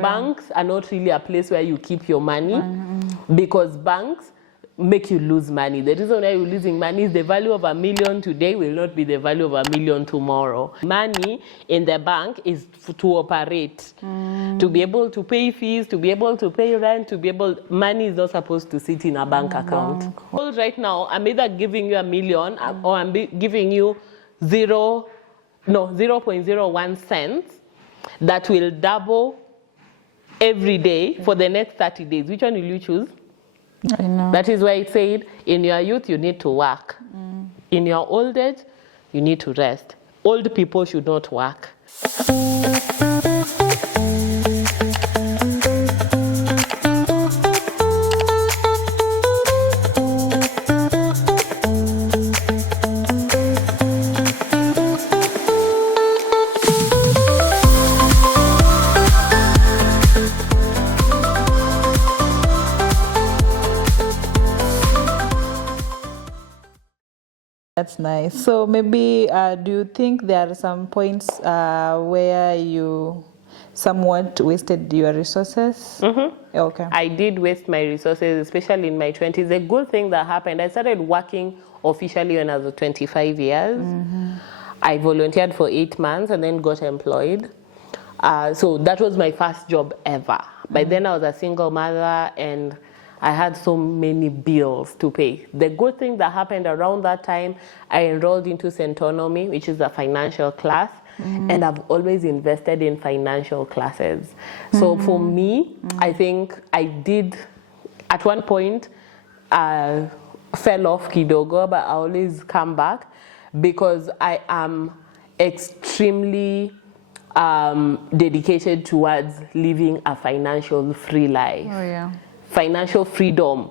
banks are not really a place where you keep your money because banks make you lose money. The reason why you're losing money is the value of $1 million today will not be the value of $1 million tomorrow. Money in the bank is to operate, to be able to pay fees, to be able to pay rent, to be able. Money is not supposed to sit in a bank account. Well, right now, I'm either giving you $1 million or I'm giving you 0.01 cents that will double every day for the next 30 days. Which one will you choose? I know. That is why it said, in your youth, you need to work. In your old age, you need to rest. Old people should not work. That's nice. So maybe do you think there are some points where you somewhat wasted your resources? Okay. I did waste my resources, especially in my 20s. The good thing that happened, I started working officially when I was 25 years. I volunteered for 8 months and then got employed. So that was my first job ever. By then I was a single mother and I had so many bills to pay. The good thing that happened around that time, I enrolled into Centonomy, which is a financial class, and I've always invested in financial classes. So for me, I think I did, at one point, fell off kidogo, but I always come back because I am extremely dedicated towards living a financial free life. Oh, yeah. Financial freedom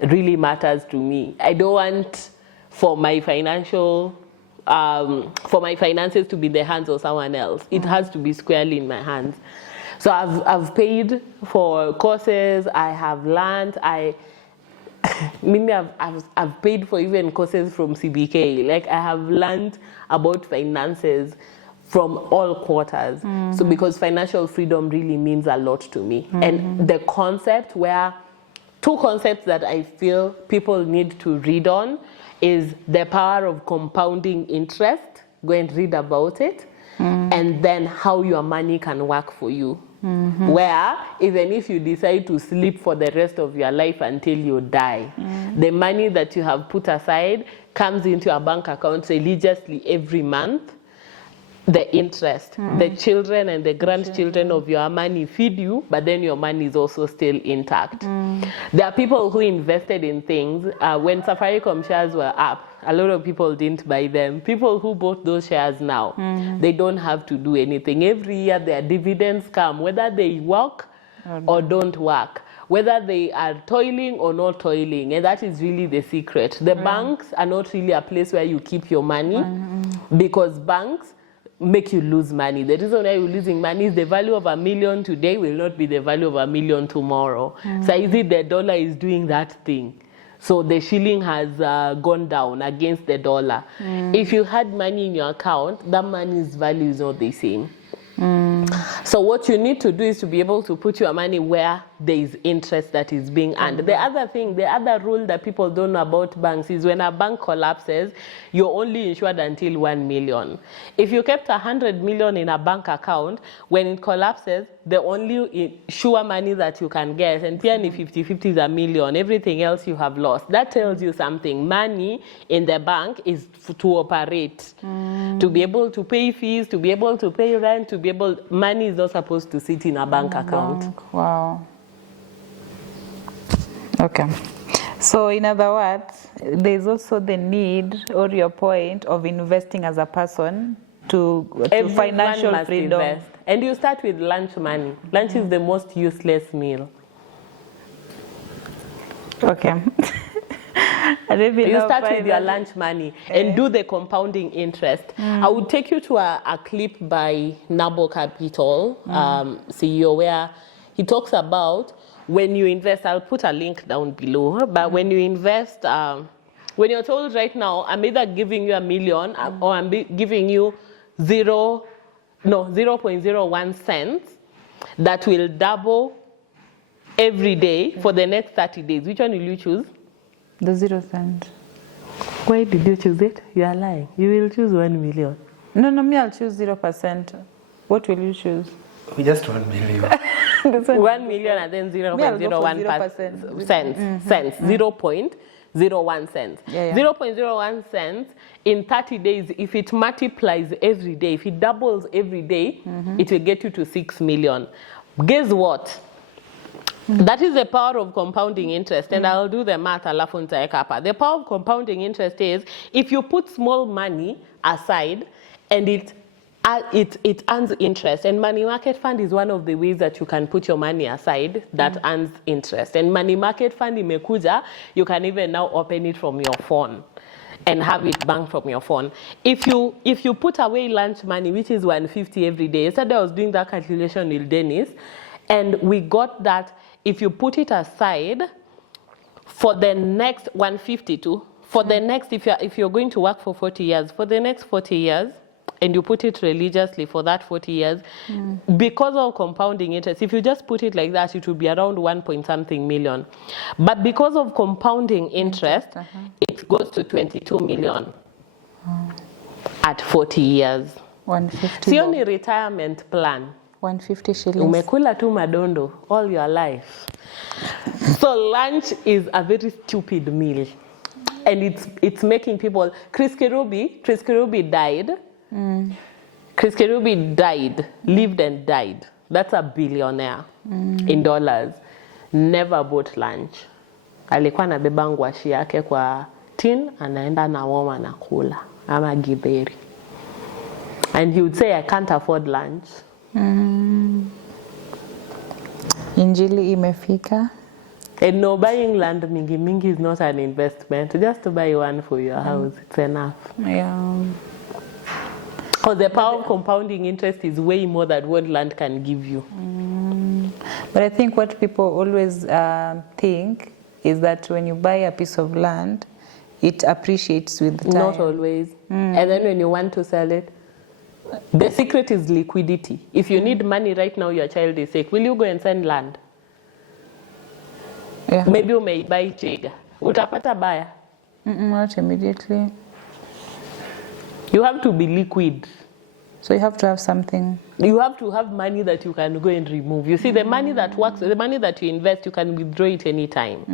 really matters to me. I don't want for my finances to be in the hands of someone else. It has to be squarely in my hands. So I've paid for courses. I have learned. I've paid for even courses from CBK. Like I have learned about finances from all quarters. So because financial freedom really means a lot to me. And the concept two concepts that I feel people need to read on is the power of compounding interest, go and read about it, and then how your money can work for you. Where even if you decide to sleep for the rest of your life until you die, the money that you have put aside comes into your bank account religiously every month. The interest, the children and the grandchildren of your money feed you, but then your money is also still intact. There are people who invested in things when Safaricom shares were up. A lot of people didn't buy them. People who bought those shares now, they don't have to do anything. Every year their dividends come, whether they work or don't work, whether they are toiling or not toiling, and that is really the secret. The banks are not really a place where you keep your money because banks make you lose money. The reason why you're losing money is the value of $1 million today will not be the value of $1 million tomorrow. So is it the dollar is doing that thing? So the shilling has gone down against the dollar. If you had money in your account, that money's value is not the same. So what you need to do is to be able to put your money where there is interest that is being earned. The other rule that people don't know about banks is when a bank collapses, you're only insured until $1 million. If you kept $100 million in a bank account, when it collapses, the only sure money that you can get, and PNE 50/50 is $1 million, everything else you have lost. That tells you something. Money in the bank is to operate, to be able to pay fees, to be able to pay rent, to be able. Money is not supposed to sit in a bank account. Wow. Okay. So in other words, there's also the need or your point of investing as a person to financial freedom. Invest. And you start with lunch money. Lunch is the most useless meal. Okay. You start with your lunch money and do the compounding interest. I would take you to a clip by Nabo Capital, CEO, where he talks about when you invest. I'll put a link down below, but when you invest, when you're told right now, I'm either giving you $1 million or I'm giving you 0.01 cents that will double every day for the next 30 days, which one will you choose? The 0 cent. Why did you choose it? You are lying. You will choose 1 million. No, me, I'll choose 0%. What will you choose? We just 1 million. 1 million and then 0.01 cents. 0.01 cents. 0.01 cents in 30 days, if it multiplies every day, if it doubles every day, it will get you to 6 million. Guess what? That is the power of compounding interest, and I'll do the math alafu nitaeka hapa. The power of compounding interest is if you put small money aside and it earns interest, and money market fund is one of the ways that you can put your money aside that earns interest. And money market fund imekuja, you can even now open it from your phone and have it banked from your phone. If you put away lunch money, which is 150 every day, yesterday I was doing that calculation with Dennis, and we got that if you put it aside for the next 152, for the next, if you're going to work for 40 years, for the next 40 years, and you put it religiously for that 40 years, because of compounding interest, if you just put it like that, it will be around 1.something million. But because of compounding interest, it goes to 22 million at 40 years. 150. Sio ni retirement plan. 150 shillings. Umekula tu madondo all your life. So lunch is a very stupid meal. And it's making people... Chris Kirubi died. Chris Kirubi died, lived and died. That's a billionaire in dollars. Never bought lunch. Alikuwa anabeba ngwashi yake kwa tin, anaenda na woma na kula. Ama githeri. And he would say, I can't afford lunch. Injili imefika. And no, buying land mingi is not an investment. Just to buy one for your house, it's enough. Yeah. Because the power of compounding interest is way more than what land can give you. But I think what people always think is that when you buy a piece of land, it appreciates with time. Not always. And then when you want to sell it, the secret is liquidity. If you need money right now, your child is sick, will you go and send land? Yeah. Maybe you may buy chiga. Utapata buyer. Not immediately. You have to be liquid. So you have to have something. You have to have money that you can go and remove. You see, the money that works, the money that you invest, you can withdraw it anytime.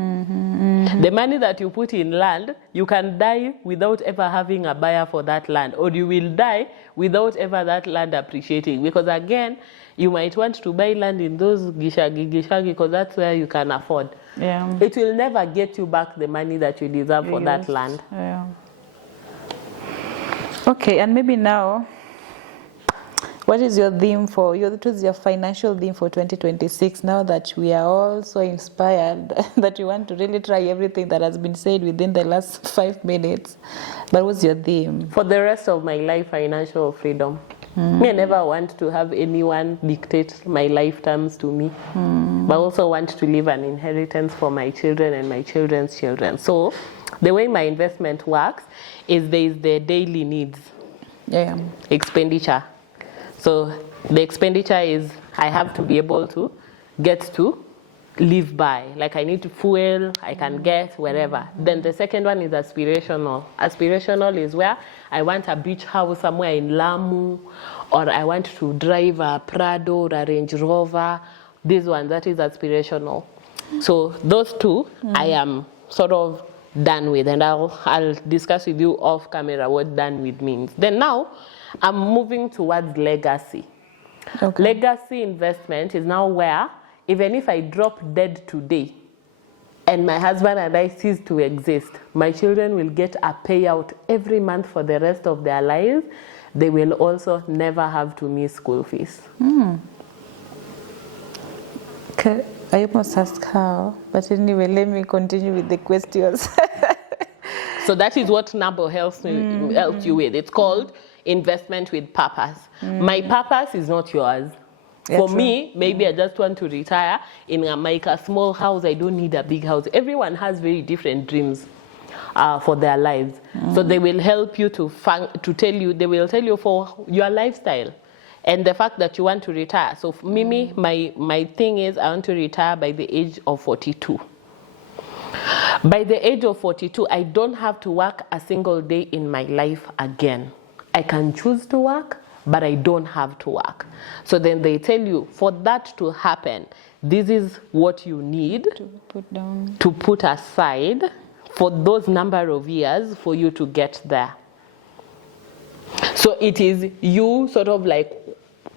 The money that you put in land, you can die without ever having a buyer for that land, or you will die without ever that land appreciating. Because again, you might want to buy land in those gishagi because that's where you can afford. Yeah. It will never get you back the money that you deserve for that land. Yeah. Okay, and maybe now, what is your theme for, what is your financial theme for 2026, now that we are all so inspired that you want to really try everything that has been said within the last 5 minutes? But what's your theme? For the rest of my life, financial freedom. Me, I never want to have anyone dictate my life terms to me. But I also want to leave an inheritance for my children and my children's children. So the way my investment works is there is the daily needs. Yeah. Expenditure. So the expenditure is I have to be able to get to live by. Like I need to fuel, I can get wherever. Then the second one is aspirational. Aspirational is where I want a beach house somewhere in Lamu, or I want to drive a Prado or a Range Rover. This one, that is aspirational. So those two I am sort of done with, and I'll discuss with you off camera what done with means. Then now I'm moving towards legacy. Okay. Legacy investment is now where even if I drop dead today and my husband and I cease to exist, my children will get a payout every month for the rest of their lives. They will also never have to miss school fees. Okay. I almost asked how, but anyway, let me continue with the questions. So that is what NABO helps you with. It's called investment with purpose. My purpose is not yours. Yeah, for true. me, maybe I just want to retire in a small house. I don't need a big house. Everyone has very different dreams for their lives. So they will help you to tell you, they will tell you for your lifestyle. and the fact that you want to retire. So for Mimi, my thing is I want to retire by the age of 42. By the age of 42, I don't have to work a single day in my life again. I can choose to work, but I don't have to work. So then they tell you, for that to happen, this is what you need to put aside for those number of years for you to get there. So it is you sort of like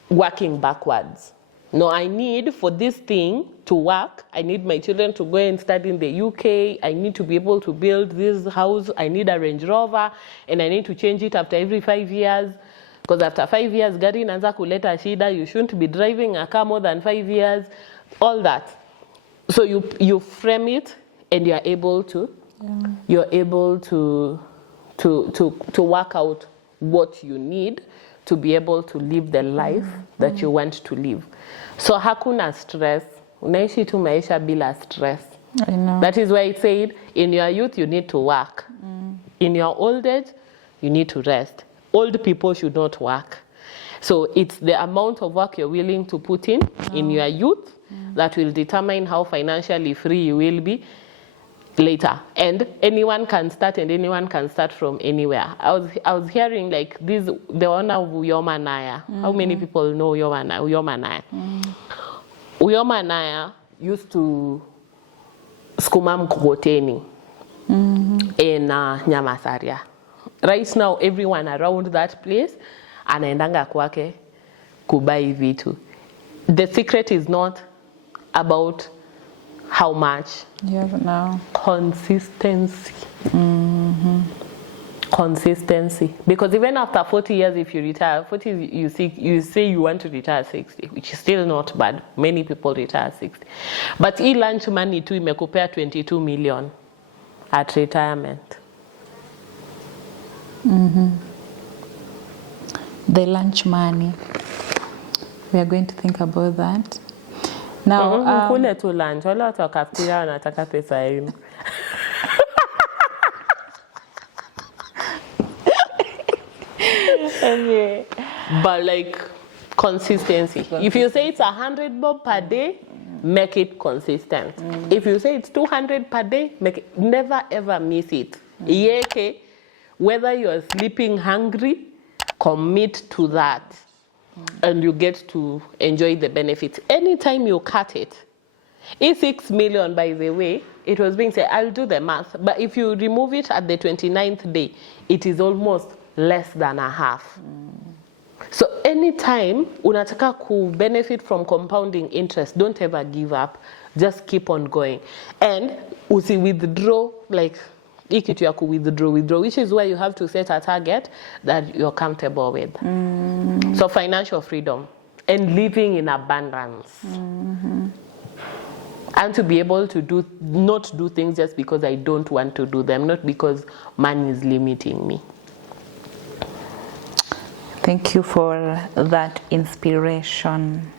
working backwards. No, I need for this thing to work, I need my children to go and study in the UK, I need to be able to build this house, I need a Range Rover, and I need to change it after every 5 years. Because after 5 years, gari inaanza kuleta shida, you shouldn't be driving a car more than 5 years, all that. So you frame it, and you're able to work out what you need to be able to live the life that you want to live. So hakuna stress. Unaishi tu maisha bila stress. I know. That is why it said, in your youth, you need to work. In your old age, you need to rest. Old people should not work. So it's the amount of work you're willing to put in your youth that will determine how financially free you will be later. And anyone can start, and anyone can start from anywhere. I was hearing like this, the owner of Uyoma Naya. How many people know Uyoma Naya? Uyoma Naya used to skuma mkokoteni in Nyamasaria. Right now, everyone around that place anaendanga kwake kubai vitu. The secret is not about how much. Yeah, now. Consistency. Consistency. Because even after 40 years, if you retire, 40, you say you want to retire at 60, which is still not bad. Many people retire at 60. But lunch money too imekupea 22 million at retirement. The lunch money. We are going to think about that. Now, kule tu lunch. Wale watu wa cafeteria wanataka pesa yenu. Anyway, but like consistency. If you say it's 100 bob per day, make it consistent. If you say it's 200 per day, make it, never ever miss it. Yeke, whether you are sleeping hungry, commit to that. And you get to enjoy the benefits. Anytime you cut it, it's 6 million, by the way, it was being said, I'll do the math, but if you remove it at the 29th day, it is almost less than a half. So anytime unataka ku benefit from compounding interest, don't ever give up, just keep on going. And usi withdraw, like, ikitu ya ku withdraw, which is why you have to set a target that you're comfortable with. So financial freedom and living in abundance. And to be able to not do things just because I don't want to do them, not because money is limiting me. Thank you for that inspiration.